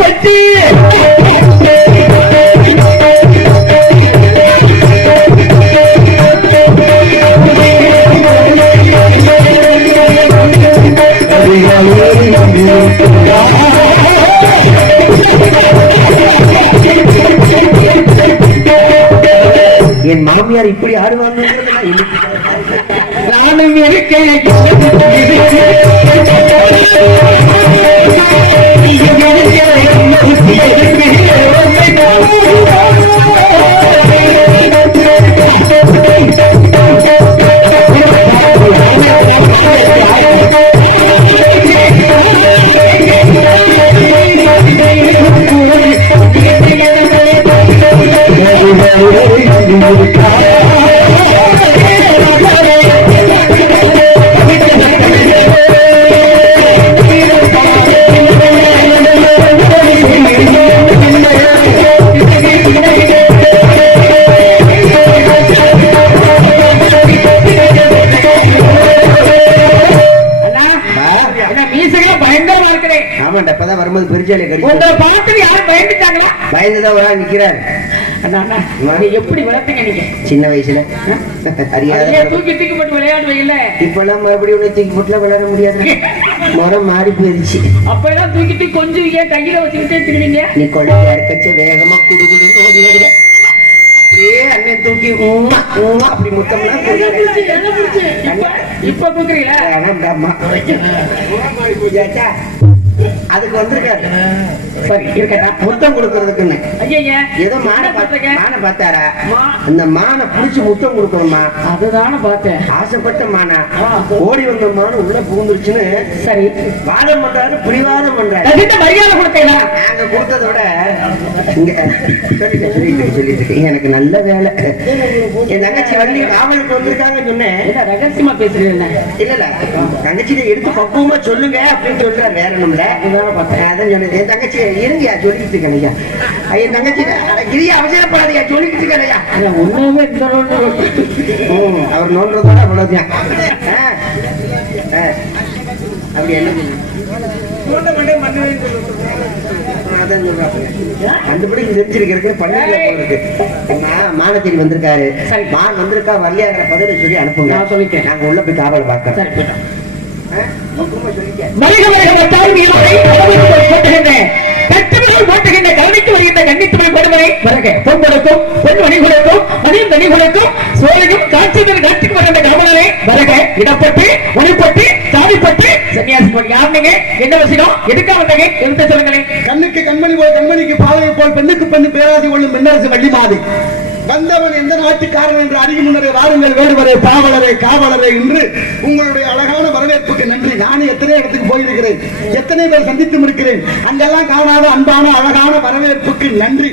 கட்டி என் மாமியார் இப்படி ஆடுவாங்க. நானும் இருக்கேன் வரும்போது பெருச்சாலை பயந்துதான் நிக்கிறார். எப்படி வளர்த்தீங்க நீங்க சின்ன வயசுல? தூக்கி தூக்கி போட்டு விளையாடுவீங்கல்ல. இப்பெல்லாம் மறுபடியும் தூக்கி போட்டுல விளையாட முடியாது, முறை மாறி போயிருச்சு. அப்பெல்லாம் தூக்கிட்டு கொஞ்சம் ஏன் கையில வச்சுக்கிட்டே திருவீங்க? நீ குழந்தையா இருக்கச்ச வேகமா குடு குடுன்னு ஓடி வருவேன். அப்படியே அண்ணன் தூக்கி அப்படி முத்தம்லாம் இப்ப தூக்குறீங்களா? அதுக்கு வந்திருக்காரு. சரி இருக்கட்டா, முத்தம் கொடுக்கறதுக்குன்னு ஏதோ மான பார்த்தாரா? அந்த மானை புடிச்சு முத்தம் கொடுக்கணுமா? அதுதானே பார்த்தேன். ஆசைப்பட்ட மானா ஓடி வந்த மான உள்ள புகுந்துருச்சுன்னு சரி வாதம் பண்றாரு, பிடிவாதம் பண்றாரு. மரியாதை கொடுத்தேன். நாங்க கொடுத்ததை விட இங்க சொல்லிட்டு எனக்கு நல்ல வேலை. என் தங்கச்சி வண்டி காவலுக்கு வந்திருக்காங்க சொன்னேன். ரகசியமா பேசுறேன். இல்ல இல்ல தங்கச்சியை எடுத்து பக்குவமா சொல்லுங்க அப்படின்னு சொல்றாரு. வேற நம்மள அதான் சொன்னேன். என் தங்கச்சி இருங்கயா சொல்லிக்கிட்டு இருக்கலையா? என் தங்கச்சி கிரியா அவசரப்படாதையா சொல்லிக்கிட்டு இருக்கலையா? ஒண்ணுமே அவர் நோன்றதோட அவ்வளவுதான். அப்படி என்ன கண்டுபிடி தெரிஞ்சிருக்கு மானத்தேடி வந்திருக்காரு. மான் வந்திருக்கா வரலையாங்கிற பதில சொல்லி அனுப்புங்க. சொல்லிட்டேன், நாங்க உள்ள போய் காவலை பார்க்க. கவனித்து வருகின்ற கன்னித்துறை கொடுமை பொன்படுக்கும் பொன் மணிகளுக்கும் மணியும் தனிகளுக்கும் சோழனும் காட்சிகள் காட்சிக்கு வருகின்ற காவலரை வரக இடப்பட்டு ஒளிப்பட்டு சாதிப்பட்டு சன்னியாசி போல் யாருங்க என்ன விஷயம் எதுக்காக வந்தாங்க எடுத்து சொல்லுங்களேன். கண்ணுக்கு கண்மணி போல் கண்மணிக்கு பாவை போல் பெண்ணுக்கு பெண்ணு பேராசி கொள்ளும் பெண்ணரசு வள்ளி மாது வந்தவன் எந்த நாட்டுக்காரன் என்று அறியும் முன்னரே வாருங்கள் வேடுவரே பாவலரே காவலரே என்று உங்களுடைய அழகான வரவேற்புக்கு நன்றி. நானும் எத்தனை இடத்துக்கு போயிருக்கிறேன், எத்தனை பேர் சந்தித்தும் இருக்கிறேன். அங்கெல்லாம் காணாத அன்பான அழகான வரவேற்புக்கு நன்றி.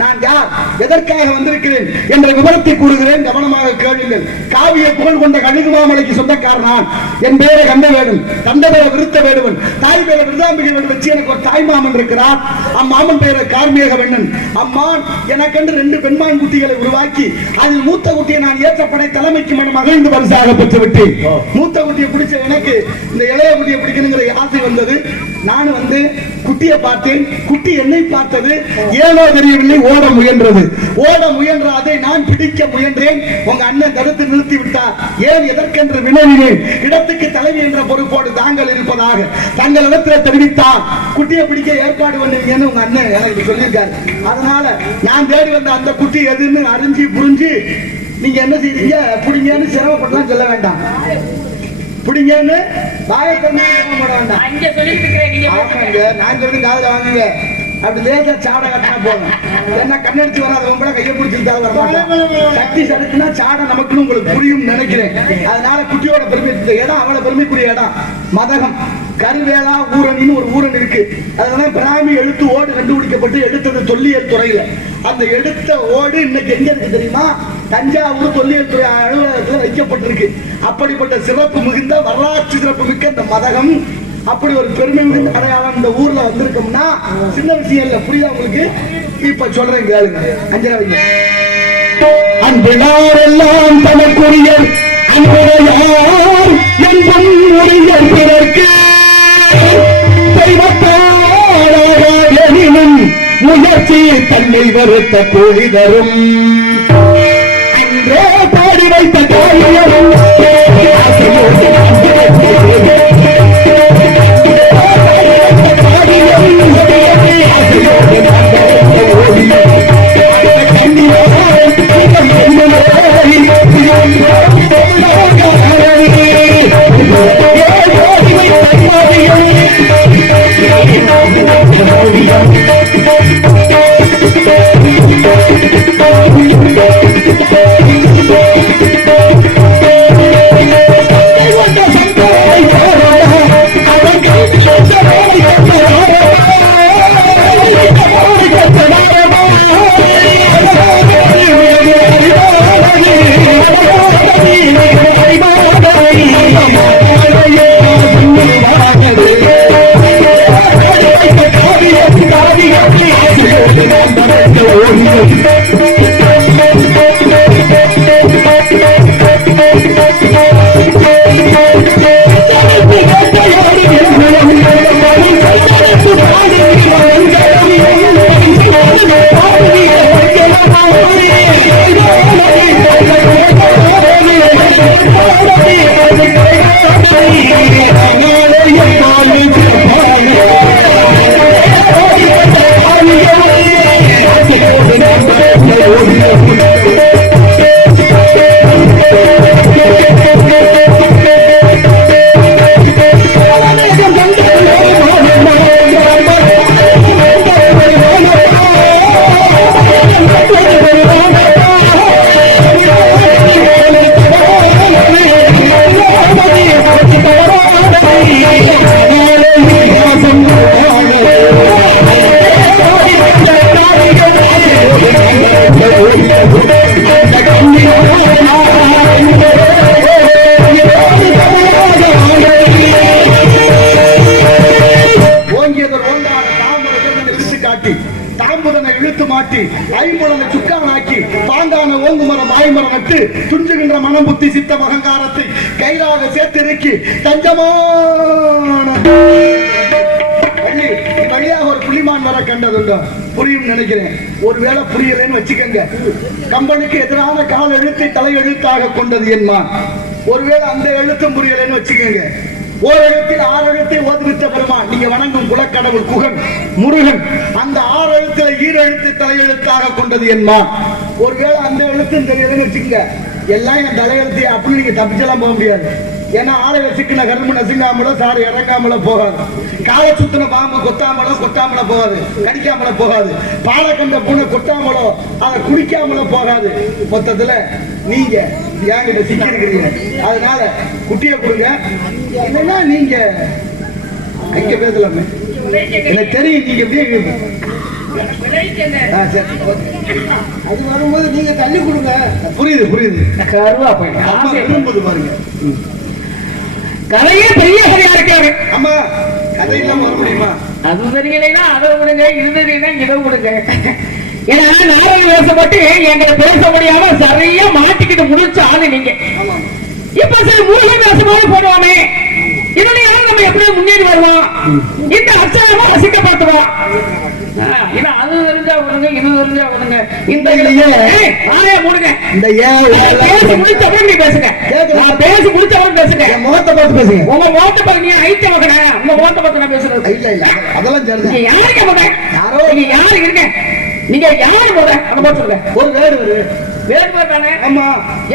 நான் யார், எதற்காக வந்திருக்கிறேன் என்ற விவரத்தை கூறுகிறேன், கவனமாக கேளுங்கள். காவிய புகழ் கொண்ட கழுகு மாமலைக்கு சொந்தக்காரன் நான். என் பேரை கந்த வேடும், தந்த பேரை விருத்த வேடுவன், தாய் பேரை விருதாம்பிகை வேடு வச்சு எனக்கு ஒரு தாய் மாமன் இருக்கிறார். அம்மாமன் பேரை கார்மியக வெண்ணன். அம்மான் எனக்கென்று 2 பெண்மான் குட்டிகளை உருவாக்கி அதில் மூத்த குட்டியை நான் ஏற்றப்படை தலைமைக்கு மனம் மகிழ்ந்து பரிசாக பெற்று விட்டேன். மூத்த குட்டியை பிடிச்ச எனக்கு இந்த இளைய குட்டியை பிடிக்கணுங்கிற ஆசை வந்தது. நான் வந்து குட்டியை பார்த்தேன், குட்டி என்னை பார்த்தது. ஏனோ தெரியவில்லை, ஓட முயன்றது. ஓட முயன்ற அதை நான் பிடிக்க முயன்றேன். உங்க அண்ணன் தடுத்து நிறுத்தி விட்டார். ஏன் எதற்கென்று வினவினேன். இடத்துக்கு தலைவி என்ற பொறுப்போடு தாங்கள் இருப்பதாக தங்களிடத்தில் தெரிவித்தார். குட்டியை பிடிக்க ஏற்பாடு பண்ணுவீங்கன்னு உங்க அண்ணன் எனக்கு சொல்லியிருக்காரு. அதனால நான் தேடி வந்த அந்த குட்டி எதுன்னு அறிஞ்சு புரிஞ்சு நீங்க என்ன செய்றீங்க, பிடிங்கன்னு சிரமப்பட்டுலாம் சொல்ல வேண்டாம். பிடிங்கன்னு பாயத்தோட வேண்டாம். நான் சொல்றது காதுல வாங்குங்க. அப்படி லேசா சாடை கட்டினா போதும். என்ன கண்ணடிச்சு வராதவங்க கையை பிடிச்சிருக்காது வர மாட்டேன். சக்தி சடுக்குன்னா சாடை நமக்குன்னு உங்களுக்கு புரியும் நினைக்கிறேன். அதனால குட்டியோட பெருமை இடம் அவ்வளவு பெருமைக்குரிய இடம். மதகம் கருவேளா ஊரணின்னு ஒரு ஊரணி இருக்கு. அதனால பிராமி எழுத்து ஓடு கண்டுபிடிக்கப்பட்டு எடுத்தது தொல்லியல் துறையில. அந்த எடுத்த ஓடு இன்னைக்கு எங்க இருக்கு தெரியுமா? தஞ்சாவூர் தொல்லியல் துறை அலுவலகத்தில் வைக்கப்பட்டிருக்கு. அப்படிப்பட்ட சிறப்பு மிகுந்த வரலாற்று சிறப்பு மிக்க இந்த மதகம், அப்படி ஒரு பெருமை மிகுந்த அடையாளம் இந்த ஊர்ல வந்திருக்கோம்னா சின்ன விஷயம் இல்ல. புரியுதா உங்களுக்கு? இப்ப சொல்றேன் கேளுங்க. அஞ்சலா வைங்க. அன்பெல்லாம் தனக்குரிய அன்புடையார் என்பும் உரிய பிறர்க்கு முயற்சி தன்னை வருத்த கூலி தரும் அன்றே பாடி வைத்த காரியம் துஞ்சுகின்ற மனம் புத்தி சித்த அகங்காரத்தை கையிலாக சேர்த்திருக்கி தஞ்சமான வழியாக ஒரு புலிமான் வர கண்டதுண்டோ புரியும் நினைக்கிறேன். ஒருவேளை புரியலன்னு வச்சுக்கோங்க. கம்பனுக்கு எதிரான கால எழுத்தை தலை எழுத்தாக கொண்டது என்மான். ஒருவேளை அந்த எழுத்தும் புரியலன்னு வச்சுக்கோங்க. ஓர் எழுத்தில் 6 எழுத்தை ஓதுவித்த பெருமான் நீங்க வணங்கும் குலக்கடவுள் குகன் முருகன். அந்த 6 எழுத்துல ஈரெழுத்து தலையெழுத்தாக கொண்டது என்மான். ஒருவேளை அந்த எழுத்தும் தெரியலன்னு வச்சுக்கோங்க. எல்லாம் என் தலையெழுத்து அப்படின்னு நீங்க தப்பிச்செல்லாம் போக முடியாது. ஏன்னா ஆளை வச்சுக்கின கரும்பு நசுங்காமலோ சாறு இறங்காமலோ போகாது. காலை சுத்தின பாம்பு கொத்தாமலோ போகாது, கடிக்காமல போகாது. பாலை கண்ட பூனை கொட்டாமலோ அதை குடிக்காமலோ போகாது. மொத்தத்துல நீங்க ஏங்கிட்ட சிக்கிருக்கிறீங்க. அதனால குட்டியை கொடுங்க. என்னன்னா நீங்க அங்க பேசலாமே எனக்கு தெரியும். நீங்க எப்படியே அது வரும்போது நீங்க தள்ளி கொடுங்க. புரியுது. பாருங்க கதையே பெரிய கதையா இருக்காரு. ஆமா கதை இல்லாம வர முடியுமா? அது தெரியலைன்னா அதை விடுங்க, இது தெரியல இதை விடுங்க. ஏன்னா நாடகம் பேசப்பட்டு எங்களை பேச முடியாம சரியா மாட்டிக்கிட்டு முடிச்ச ஆளு நீங்க. இப்ப சரி முருகன் வேஷமாக போடுவானே, இதனால நம்ம எப்படி முன்னேறி வருவோம்? இந்த அச்சாரமா வசிக்கப்படுத்துவோம். அது தெரிஞ்சா விடுங்க, இது தெரிஞ்சா விடுங்க. இந்த ஆளைய மூடுங்க. இந்த பேசி முடிச்சவன் நீ பேசுங்க. பேசி முடிச்சவன் பேசுங்க. முகத்தை பார்த்து பேசுங்க. உங்க முகத்தை பார்த்து நீ ஐத்த மகனா? உங்க முகத்தை பார்த்து நான் பேசுறது இல்ல. அதெல்லாம் சரி. யாருங்க மகன்? யாரோ நீங்க யாரு இருங்க? நீங்க யாரு மகன்? அதை பார்த்து சொல்லுங்க. ஒரு வேறு தானே? ஆமா.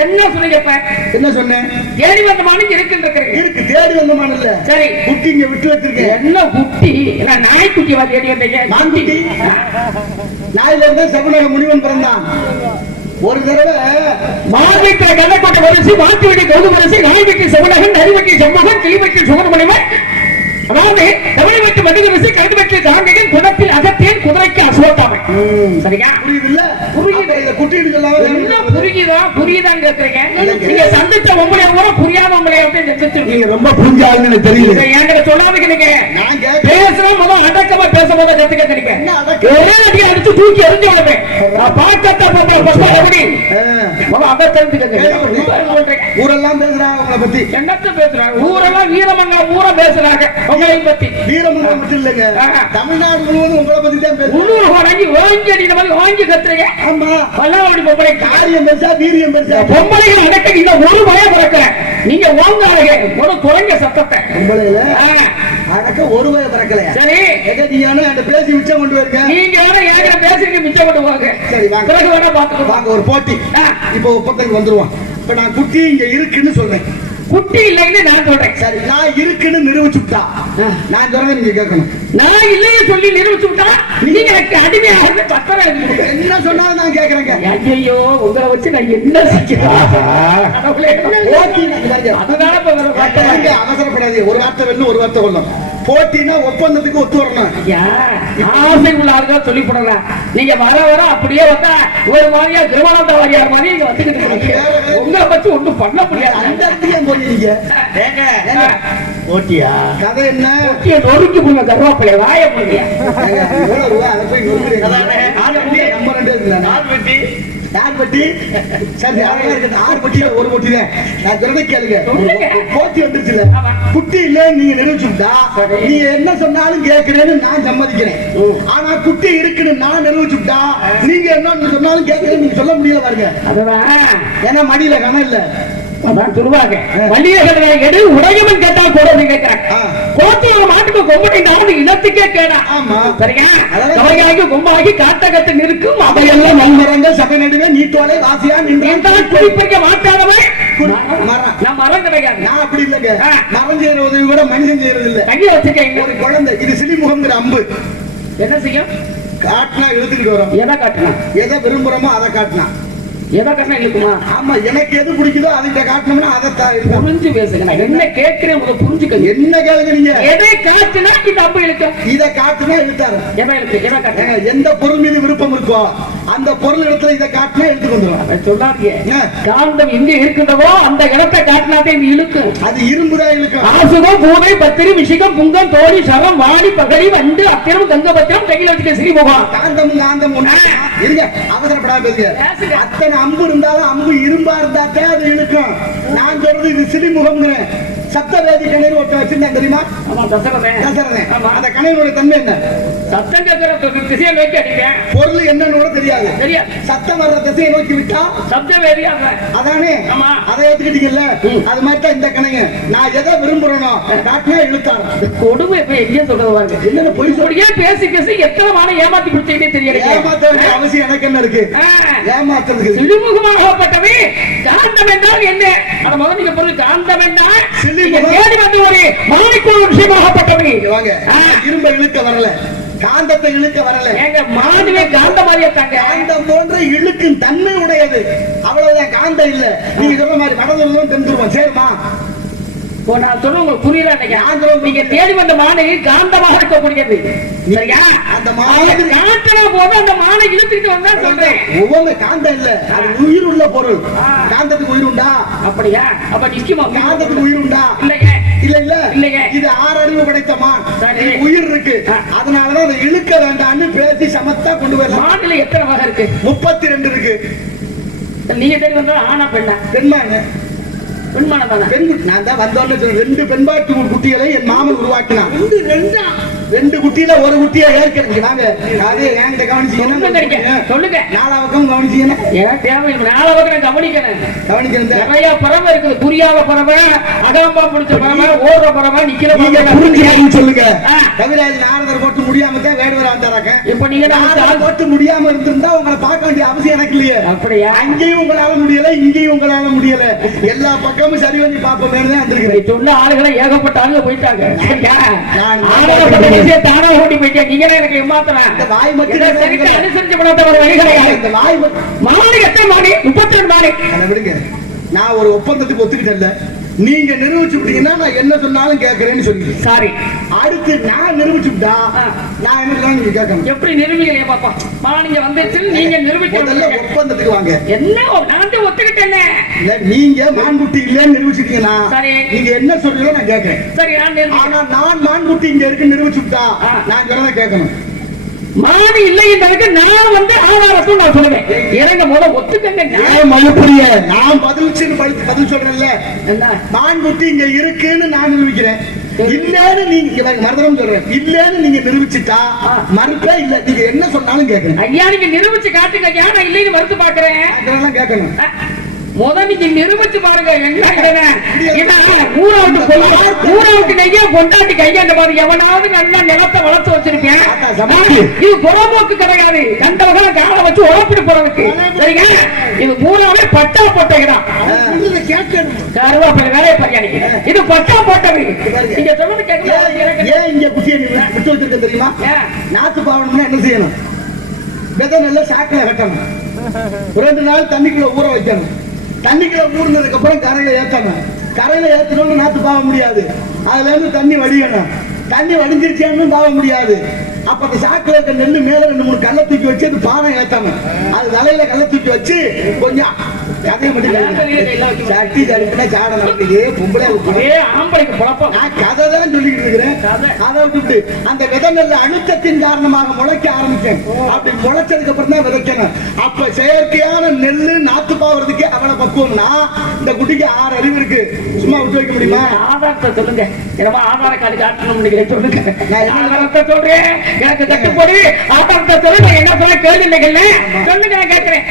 என்ன சொன்னீங்க? என்ன சொன்னேன்? தேடி வந்தமான இருக்கு. தேடி வந்தமான இல்ல. சரி குட்டி இங்க விட்டு வச்சிருக்கேன். என்ன குட்டி? நாய்க்குட்டி வா தேடி வந்தீங்க. நாய்க்குட்டி நாயில இருந்து சபுநக முனிவன் பிறந்தான். ஒரு தடவை மாவீட்டு கள்ளக்கோட்டை வரிசை மாத்திவிடி கௌது வரிசை நாய்வீட்டு சபுநகன் நரிவீட்டு செம்மகன் கிளிவீட்டு சுகர்மணிவன். அதாவது தமிழ்வீட்டு மதிவரிசை கருதுவீட்டு ஜாங்கியின் குணத்தில் அகத்தியன் குதிரைக்கு அசோத்தாமை. சரியா? புரியுது இல்ல? புரியுது. இத குட்டின்னு சொல்லாம என்ன புரியுதா? புரியுது புரியுதான்னு கேக்குறீங்க? நீங்க சந்திச்ச உங்களை கூட புரியாம உங்களை நீங்க ரொம்ப புரிஞ்ச ஆளுன்னு எனக்கு தெரியுது. என்கிட்ட சொல்லாதீங்க. நீங்க நான் பேசுற முதல் அடக்கமா பேசும்போது கத்துக்கிறீங்க. ஒரே அடி அடிச்சு தூக்கி எறிஞ்சு விடுவேன். ஊரெல்லாம் பேசுறாங்க உங்களை பத்தி. என்னத்த பேசுறாங்க? ஊரெல்லாம் வீரமங்கலம் ஊரை பேசுறாங்க உங்களை பத்தி. வீரமங்கலம் மட்டும் இல்லைங்க, தமிழ்நாடு முழுவதும் உங்களை பத்தி தான் பேசுறாங்க. வாங்கி வாங்கி அடி மாதிரி வாங்கி கத்துறீங்க. ஆமா, பல்லாவடி பொம்பளை காரியம் பெருசா வீரியம் பெருசா. பொம்பளைகள் அடக்க நீங்க ஒரு பயம் பிறக்கிறேன். நீங்க வாங்காதீங்க ஒரு குறைங்க சத்தத்தை. பொம்பளையில அடக்க ஒரு பயம் பிறக்கலையா? சரி, நீங்க பேசி மிச்சம் கொண்டு வருங்க. நீங்க பேசி மிச்சம் கொண்டு வாங்க. சரி வாங்க, வேணா பாத்துக்கோ. வாங்க ஒரு போட்டி. இப்போ ஒப்பந்தம் வந்துருவான். இப்ப நான் குட்டி இங்க இருக்குன்னு சொல்றேன். குட்டி இல்லைன்னு நான் சொல்றேன். சரி, நான் இருக்குன்னு நிரூபிச்சுட்டா நான் சொல்றேன், நீங்க கேட்கணும். நான் இல்லைன்னு சொல்லி நிரூபிச்சுட்டா நீங்க எனக்கு அடிமையாக பத்திரம் எழுதி என்ன சொன்னாலும் நான் கேட்கறேங்க. ஐயோ, உங்களை வச்சு நான் என்ன அதனால அவசரப்படாது. ஒரு வார்த்தை வெல்லும், ஒரு வார்த்தை கொள்ளும். போட்டினா ஒப்பந்தத்துக்கு ஒத்து வரணும். ஆசை உள்ள ஆளுதான் சொல்லி போடலாம். நீங்க வர வர அப்படியே வந்தா ஒரு மாதிரியா திருமணத்தை வரையாத மாதிரி நீங்க வந்துக்கிட்டு உங்களை வச்சு ஒண்ணும் பண்ண முடியாது. அந்த இடத்தையும் போட்டீங்க. போட்டியா கதை என்ன? நொறுக்கி போடுங்க கருவாப்பிள்ளை வாய போடுங்க. அதை போய் நம்ம ரெண்டு யார் பட்டி? சரி, ஆறு பட்டியில ஒரு பட்டி தான். நான் சொல்றதை கேளுங்க. போட்டி வந்துருச்சுல, குட்டி இல்ல நீங்க நிரூபிச்சுட்டா நீங்க என்ன சொன்னாலும் கேட்கிறேன்னு நான் சம்மதிக்கிறேன். ஆனா குட்டி இருக்குன்னு நான் நிரூபிச்சுட்டா நீங்க என்ன சொன்னாலும் கேட்கிறேன்னு நீங்க சொல்ல முடியல பாருங்க. ஏன்னா மடியில கணம் இல்ல. அதான் சொல்லுவாங்க, வள்ளியர்களை எடு உடையவன் கேட்டால் போடுறது கேட்கிறாங்க. கோத்தியோட மாட்டுக்கு கொம்பனை இனத்துக்கே கேடா. சரிங்க, கொம்பாகி காட்டகத்தை நிற்கும் அதையெல்லாம் நல்மரங்கள் சபை நடுவே நீட்டோலை வாசியா நின்றால் குறிப்பிக்க மாட்டாதவன் நான் மரம் கிடையாது. நான் அப்படி இல்லைங்க, மரம் செய்யற உதவி கூட மனிதன் செய்யறது இல்ல. கையை வச்சுக்க ஒரு குழந்தை, இது சிலிமுகம்ங்கிற அம்பு என்ன செய்யும்? காட்டினா எழுத்துக்கிட்டு வரும். எதை காட்டினா? எதை விரும்புறோமோ அதை காட்டினா. எதை காட்டினா இருக்குமா? ஆமா, எனக்கு எது பிடிக்குதோ அதை காட்டணும்னா அதை புரிஞ்சு பேசுங்க. என்ன கேட்கிறேன் புரிஞ்சுக்க. என்ன கேளுங்க நீங்க? எதை காட்டுனா இந்த அம்பு இழுக்க, இதை காட்டுனா இழுத்தாரு. எதை இழுக்கு? எதை காட்டுங்க? எந்த பொருள் மீது விருப்பம் இருக்கோ அந்த பொருள் இடத்துல இதை காட்டினா எடுத்து வந்துடும். சொல்லாதீங்க. காந்தம் எங்க இருக்கின்றதோ அந்த இடத்தை காட்டினாதே இது இழுக்கும். அது இரும்புதான் இழுக்கும். ஆசுகம், பூனை, பத்திரி, விஷிகம், புங்கம், தோழி, சரம், வாடி, பகடி, வண்டு, அத்திரம், கங்க பத்திரம் கையில வச்சுக்க சிறிமுகம். காந்தம் காந்தம் இருங்க, அவசரப்படாத பேசுங்க. அத்தனை அம்பு இருந்தாலும் அம்பு இரும்பா இருந்தாத்தே அது இழுக்கும். நான் சொல்றது இது சிறிமுகம்ங்கிறேன். சப்தவேதி கணையில் ஒட்ட வச்சிருந்தேன் தெரியுமா? அந்த கணையினுடைய தன்மை என்ன? சத்தம் கேட்கிற திசையை நோக்கி அடிப்பேன். பொருள் என்னன்னு தெரியாது. சத்தம் வர்ற திசையை நோக்கி விட்டா சப்தவேதி அதானே. அதை ஏத்துக்கிட்டீங்கல்ல, அது மாதிரி தான் இந்த கணைங்க. நான் எதை விரும்புறேனோ காட்டினா இழுத்தாரு. கொடுமை எங்கேயும் சொல்றது என்னென்ன பொய் சொல்லியே பேசி பேசி எத்தனை மாலை ஏமாத்தி கொடுத்தீங்கன்னே தெரியல. ஏமாத்த வேண்டிய அவசியம் எனக்கு என்ன இருக்கு? ஏமாத்துறதுக்கு சிறுமுகமாகப்பட்டவை காந்தம் என்றால் என்ன? அதை முதல் நீங்க பொருள் காந்தம் என்றால் தேடி வந்து ஒரு மாணிக்கோள் விஷயமாகப்பட்டவை. இரும்ப இழுக்க வரல, காந்தத்தை இழுக்க வரல. எங்க மாடுவே காந்த மாதிரியே தாங்க. காந்தம் போன்ற இழுக்கும் தன்மை உடையது, அவ்வளவுதான். காந்தம் இல்ல. நீங்க சொல்ற மாதிரி வடதுருவம் தென்துருவம் சேருமா? நான் சொல்ல உங்களுக்கு புரியல. நீங்க தேடி வந்த மானை காந்தமாக இருக்கக்கூடியது. சரியா? அந்த மானை காந்தமா போது அந்த மானை இழுத்துக்கிட்டு வந்தா சொல்றேன். ஒவ்வொரு காந்தம் இல்ல, அது உயிர் உள்ள பொருள். காந்தத்துக்கு உயிர் உண்டா? அப்படியா? அப்ப நிச்சயமா காந்தத்துக்கு உயிர் உண்டா? இல்லைங்க. இல்ல இல்ல இல்லைங்க. இது 6 அறிவு படைத்த மான், உயிர் இருக்கு. அதனாலதான் அதை இழுக்க வேண்டாம்னு பேசி சமத்தா கொண்டு வரலாம். மான்ல எத்தனை வகை இருக்கு? 32 இருக்கு. நீங்க தேடி வந்தா ஆனா பெண்ணா? பெண்மாங்க. நான் தான் வந்தோன்னு 2 பெண்பாட்டு குட்டிகளை என் மாமன் உருவாக்கினான். 2 குட்டியில ஒரு குட்டியை ஏற்கிறீங்க. வாங்க, அது என்கிட்ட கவனிச்சீங்கன்னா சொல்லுங்க. 4ஆம் பக்கம் கவனிச்சீங்கன்னா தேவை. 4ஆம் பக்கம் கவனிக்கிறேன். நிறைய பறவை இருக்குது. புரியாத பறவை, அகம்பா பிடிச்ச பறவை, ஓடுற பறவை, நிக்கிற பறவை. சொல்லுங்க. கவிராஜ் நாரதர் போட்டு முடியாம தான் வேடுவர் வந்தாராக்க. இப்ப நீங்க போட்டு முடியாம இருந்திருந்தா உங்களை பார்க்க வேண்டிய அவசியம் எனக்கு இல்லையே. அப்படியா? அங்கேயும் உங்களால முடியல, இங்கேயும் உங்களால முடியல. எல்லா பக்கமும் சரி பண்ணி பார்ப்போம். சொன்ன ஆளுகளை ஏகப்பட்ட ஆளுங்க போயிட்டாங்க. தானே ஓடி போயிட்டேன். நீங்க எனக்கு ஏமாத்தலாம். இந்த வாய் மட்டும் அனுசரிச்சு பண்ணாத ஒரு வழி கிடையாது. இந்த வாய் மாடு எத்தனை மாடு? 32 மாடு. அதை விடுங்க. நான் ஒரு ஒப்பந்தத்துக்கு ஒத்துக்கிட்டேன்ல, நீங்க நிரூபிச்சு விட்டீங்கன்னா நான் என்ன சொன்னாலும் கேட்கறேன்னு சொல்லி சாரி. அடுத்து நான் நிரூபிச்சுட்டா நான் என்ன சொன்னாலும் நீங்க கேட்கணும். எப்படி நிரூபிக்கிறீங்க பாப்பா? நீங்க வந்துச்சு, நீங்க முதல்ல நிரூபிக்க ஒப்பந்தத்துக்கு வாங்க. என்ன நான் ஒத்துக்கிட்டேனே. இல்ல நீங்க மான்குட்டி இல்லன்னு நிரூபிச்சிட்டீங்கன்னா சரி, நீங்க என்ன சொல்றீங்களோ நான் கேட்கறேன். சரி, ஆனா நான் மான்குட்டி இங்க இருக்கு நிரூபிச்சுட்டா நான் சொல்றத கேட்கணும். மாடு இல்லை என்றதுக்கு நான் வந்து ஆதாரத்தை நான் சொல்லுவேன். இறங்க போத ஒத்துக்கங்க. மறுபடிய நான் பதில் சொல்றேன்ல, என்ன மான்குட்டி இங்க இருக்குன்னு நான் நிரூபிக்கிறேன். இல்லன்னு நீங்க மறுதரம் சொல்றேன். இல்லன்னு நீங்க நிரூபிச்சுட்டா மறுப்பே இல்ல. நீங்க என்ன சொன்னாலும் கேட்கணும். ஐயா நீங்க நிரூபிச்சு காட்டுங்க. ஐயா நான் இல்லைன்னு மறுத்து பாக்குறேன். அதெல்லாம் கேட்கணும். நீங்க நிரூபிச்சு பாருங்க. ஊராவுக்கு நெய்யா கொண்டாட்டி கையாண்ட பாருங்க. எவனாவது நல்லா நிலத்தை வளர்த்து வச்சிருக்கேன். இது புறம்போக்கு கிடையாது. கண்டவர்கள் கால வச்சு உழப்பிட்டு போறதுக்கு. சரிங்க, இது பூராவே பட்டா போட்டதுதான். கருவாப்பட வேலையை பரியாணிக்கு இது பட்டா போட்டது. நீங்க சொல்றது கேட்க. ஏன் இங்க குட்டியை விட்டு வச்சிருக்க தெரியுமா? நாத்து பாவனம்னா என்ன செய்யணும்? விதை நல்லா சாக்கில வெட்டணும். 2 நாள் தண்ணிக்குள்ள ஊற வைக்கணும். தண்ணிக்குள்ள ஊறினதுக்கு அப்புறம் கரையில ஏத்தணும். கரையில ஏத்தணும்னு நாத்து பாவ முடியாது. அதுல இருந்து தண்ணி வடியணும். தண்ணி வடிஞ்சிருச்சேன்னு பாவ முடியாது. அப்ப அந்த சாக்குல இருக்க நெல்லு மேல 2-3 கல்லை தூக்கி வச்சு அது பானை ஏத்தணும். அது தலையில கல்லை தூக்கி வச்சு கொஞ்சம் கதையை மட்டும் சட்டி தடுப்புனா சாட நடக்குது. பொம்பளை ஆம்பளைக்கு குழப்பம். நான் கதை தான் சொல்லிக்கிட்டு இருக்கிறேன். அதை விட்டுட்டு அந்த விதை நெல்ல அழுத்தத்தின் காரணமாக முளைக்க ஆரம்பிச்சேன். அப்படி முளைச்சதுக்கு அப்புறம் தான் விதைக்கணும். அப்ப செயற்கையான நெல்லு நாத்து பாவறதுக்கு அவ்வளவு பக்குவம்னா இந்த குட்டிக்கு 6 அறிவு இருக்கு. சும்மா விட்டு வைக்க முடியுமா? ஆதாரத்தை சொல்லுங்க. என்னமா ஆதார கார்டு காட்டணும் சொல்லுங்க. நான் ஆதாரத்தை சொல்றேன். எனக்கு தட்டுப்படி ஆதாரத்தை சொல்லுங்க. என்ன சொல்ல கேள்வி இல்லைங்கல்ல சொல்லுங்க. நான் கேட்கிறேன்.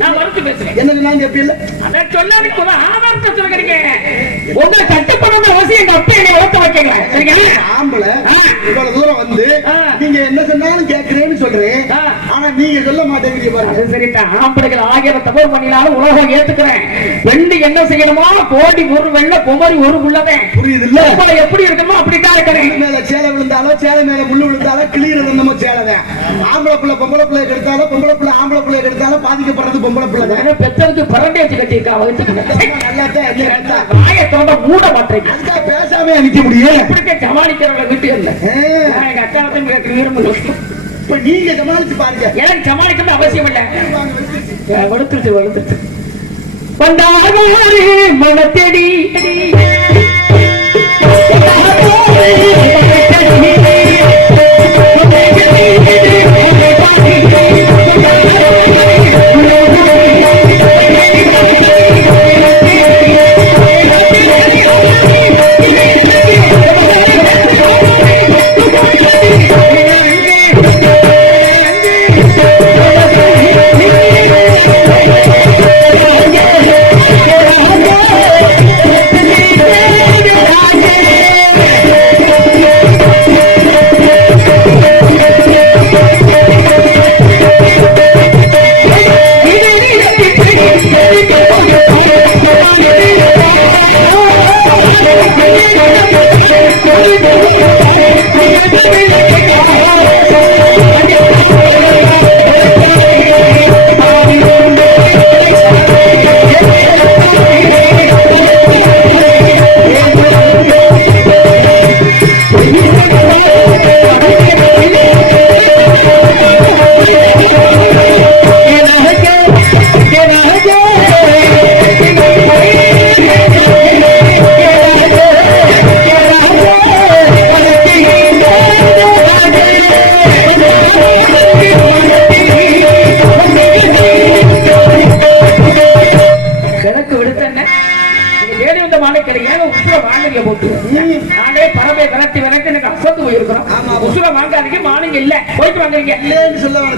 நான் மறுத்து பேசுறேன். என்ன நான் கேட்பீல்ல? அத சொல்லாதீங்க. போல ஆதாரத்தை சொல்லுங்க. உங்க கட்டுப்படாத அவசியம் எங்க அப்பா என்னை ஓட்ட வைக்கல. சரிங்களா? ஆம்பளை இவ்வளவு தூரம் வந்து நீங்க என்ன சொன்னாலும் கேட்கிறேன்னு சொல்றேன். ஆனா நீங்க சொல்ல மாட்டேங்கிறீங்க பாருங்க. அது சரிதான். ஆம்பளைகள் 1000 தவறு பண்ணினாலும் உலகம் ஏத்துக்கிறேன். பெண்ணு என்ன செய்யணுமோ கோடி ஒரு வெள்ள குமரி ஒரு உள்ளதே. புரியுது இல்ல? எப்படி இருக்கணுமோ அப்படித்தான் இருக்கிறேன். மேல சேலை விழுந்தாலும் சேலை மேல முள்ளு விழுந்தாலும் கிளியர் நம்ம சேலை. ஆம்பளை பிள்ளை பொம்பளை பிள்ளை எடுத்தாலும் பொம்பளை பிள்ளை ஆம்பளை பிள்ளை எடுத்தாலும் பாதிக்கப்படுறது பொம்பளை பிள்ளை தான். பெத்ததுக்கு பரண்டேச்சு கட்டியிருக்கா. மூட மாட்டேங்க. அதுக்காக பேசாம நிக்க முடியும். இப்படிக்கே சமாளிக்கிறவங்களை விட்டு இல்ல. எங்க அக்காலத்தையும் கேட்க. இப்ப நீங்க சமாளிச்சு பாருங்க. எனக்கு சமாளிக்கணும் அவசியம் இல்ல. வளர்த்துருச்சு வந்தாரு மனத்தேடி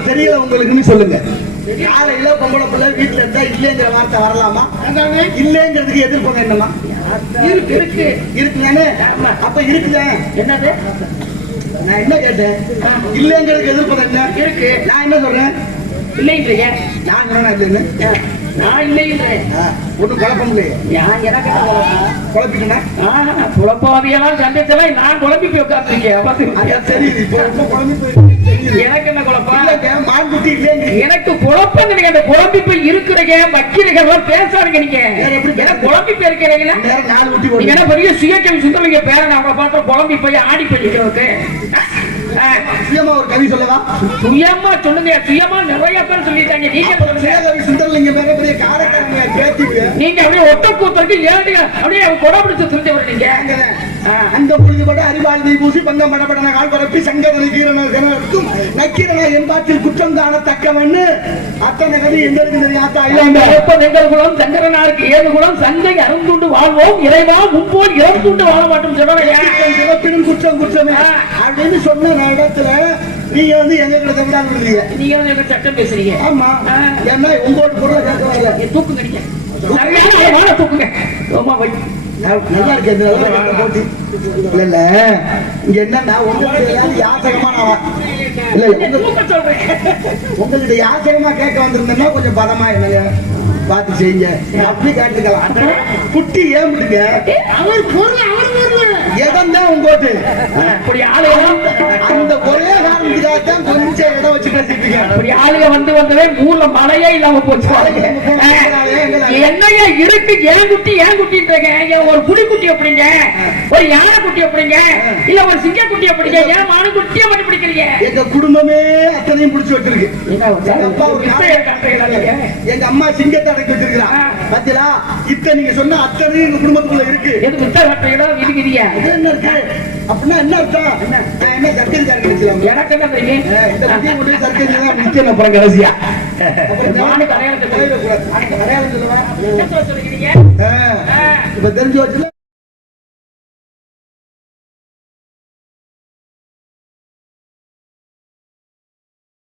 தெரியல உங்களுக்கு சொல்லுங்க. காலையில பொம்பளை பிள்ளை வீட்டுல இருந்தா இல்லைங்கிற வார்த்தை வரலாமா? இல்லைங்கிறதுக்கு எதிர்ப்பு என்னமா இருக்குதானே? அப்ப இருக்குதா? என்னது? நான் என்ன கேட்டேன்? இல்லைங்கிறதுக்கு எதிர்ப்பு என்ன இருக்கு? நான் என்ன சொல்றேன்? இல்லைன்றீங்க. நான் சொன்னேன் நான் இல்லைன்றேன். ஒன்னும் குழப்பம் இல்லையே. எனக்கு குழப்பிக்கணும். குழப்பாதையெல்லாம் சந்திச்சவன் நான் குழம்பி போய் உட்காந்துருக்கேன். தெரியுது. இப்போ குழம்பி போய் இருக்குது. எனக்கு என்ன குழப்பம்? இல்லங்க, மான்குட்டி இல்லைங்க. எனக்கு குழப்பம் கிடையாது. அந்த குழம்பி போய் இருக்கிறீங்க, வக்கீலுங்க எல்லாம் பேசாதீங்க நீங்க. வேற எப்படி எனக்கு குழம்பி போய் இருக்கிறீங்களா? நேரம் 4 குட்டி நீங்க போடுங்க. என்ன பெரிய சுயக்கவி சுந்தரலிங்க பேரன் அவங்கள பார்த்து குழம்பி போய் ஆடி போய் சுயமா ஒரு கவி சொல்லவா? சுயமா சொல்லுங்க. சுயமா நிறைய பேர் சொல்லிட்டாங்க. நீங்க சொல்லுங்க. சுயகவி சுந்தரலிங்க பேர பெரிய காரக்காரங்க கேட்டீங்க. நீங்க அப்படியே ஒட்ட கூத்தருக்கு ஏழு அப்படியே கொடை பிடிச்சு தெரிஞ்சவர் நீங்க. அந்த பொழுது கூட அறிவாளி பூசி பங்கம் படப்படன கால் பரப்பி சங்கதனை கீரனுக்கும் நக்கீரனா என்பாற்றில் குற்றம் காணத்தக்கவன்னு அத்தனை கதை எங்களுக்கு தெரியாதா? எங்கள் குலம் சங்கரனாருக்கு 7 குலம் சந்தை அருந்துண்டு வாழ்வோம் இறைவா முன்போல் இறந்துண்டு வாழ மாட்டோம் சிறப்பினும் குற்றம் குற்றமே அப்படின்னு சொன்ன இடத்துல நீங்க வந்து எங்க கிட்ட தந்தாங்க. நீங்க வந்து எங்க சட்டம் பேசுறீங்க. ஆமா, ஏன்னா உங்களோட பொருளை கேட்க வரல. தூக்குங்க நீங்க. தூக்குங்க. ரோமா வை. நல்லா இருக்கு. போட்டி இல்ல இல்ல, இங்க என்னன்னா உங்களுக்கு யாசகமா இல்ல உங்ககிட்ட யாசகமா கேட்க வந்திருந்தேன்னா கொஞ்சம் பதமா என்னங்க பார்த்து செய்யுங்க. அப்படி கேட்டுக்கலாம். குட்டி ஏன் விடுங்க, அவர் பொருள் எதான் உங்கோட்டு அப்படி ஆளுகளும் அந்த ஒரே காரணத்துக்காகத்தான் கொஞ்சம் இடம் வச்சு கட்டிப்பீங்க. அப்படி ஆளுக வந்து வந்ததே ஊர்ல மழையே இல்லாம போச்சு. என்னையா இருக்கு? ஏன் குட்டின்றீங்க? ஒரு புலி குட்டி அப்படிங்க, ஒரு யானை குட்டி அப்படிங்க, இல்ல ஒரு சிங்க குட்டி அப்படிங்க, ஏன் மானு குட்டிய மட்டும் பிடிக்கிறீங்க? எங்க குடும்பமே அத்தனையும் பிடிச்சு வச்சிருக்கு. எங்க அம்மா சிங்கத்தை அடக்கி வச்சிருக்கான். பாத்தீங்களா? இத்த நீங்க சொன்ன அத்தனையும் எங்க குடும்பத்துக்குள்ள இருக்கு. எது முட்டை கட்டையிடம் இருக்குதியா? என்ன இருக்கு அப்படின்னா என்ன அர்த்தம்? என்ன சர்க்கரை வச்சிருக்காங்க? எனக்கு என்ன தெரியும்? இந்த குட்டியை கொண்டு சர்க்கரை தான் நிச்சயம் அப்புறம் கடைசியா அடையாளம் சொல்லுவேன். இப்ப தெரிஞ்சு வச்சுல